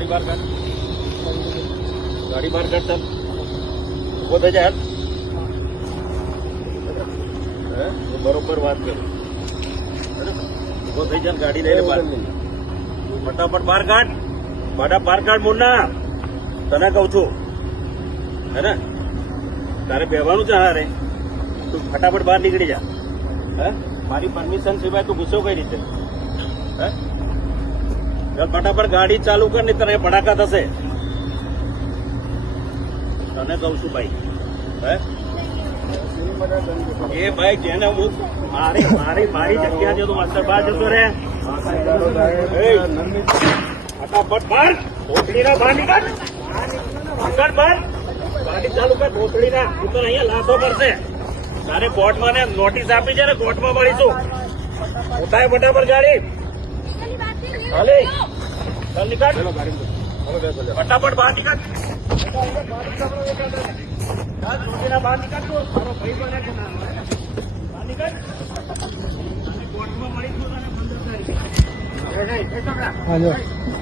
ગાડી બહાર કાઢ, ગાડી બહાર કાઢ. ચાલ ઉભો થઈ જાય. હું બરોબર વાત કરું. ઉભો થઈ જાય, ગાડી લઈને બહાર ફટાફટ બહાર કાઢ. બહાર કાઢ મુન્ના, તને કઉ છું. હે ને તારે બેવાનું છે. હારે તું ફટાફટ બહાર નીકળી જા. હે મારી પરમિશન સિવાય તું ગુસ્સો કઈ રીતે? હે ચાલ ફટાફટ ગાડી ચાલુ કર, ને તને ભડાકા થશે. તને કઉ છું ભાઈ. હે એ ભાઈ જેને હું મારી જગ્યા છે તું અંદર બહાર જતો રે. ફટાફટ બહાર ભોસડીના બહાર નીકળ. નીકળ બહાર. ગાડી ચાલુ કર ભોસડીના. તું તો અહીંયા લાશો પડશે. તારે કોર્ટમાં ને નોટિસ આપી છે ને, કોર્ટમાં મળીશું. ઉઠાય ફટાફટ ગાડી. હાલે ચાલ નીકળ. ફટાફટ બહાર નીકળ. બહાર નીકળ. તું મારો ભાઈ બને છે. બહાર નીકળ. કોર્ટમાં મળીશું. 15 તારીખે.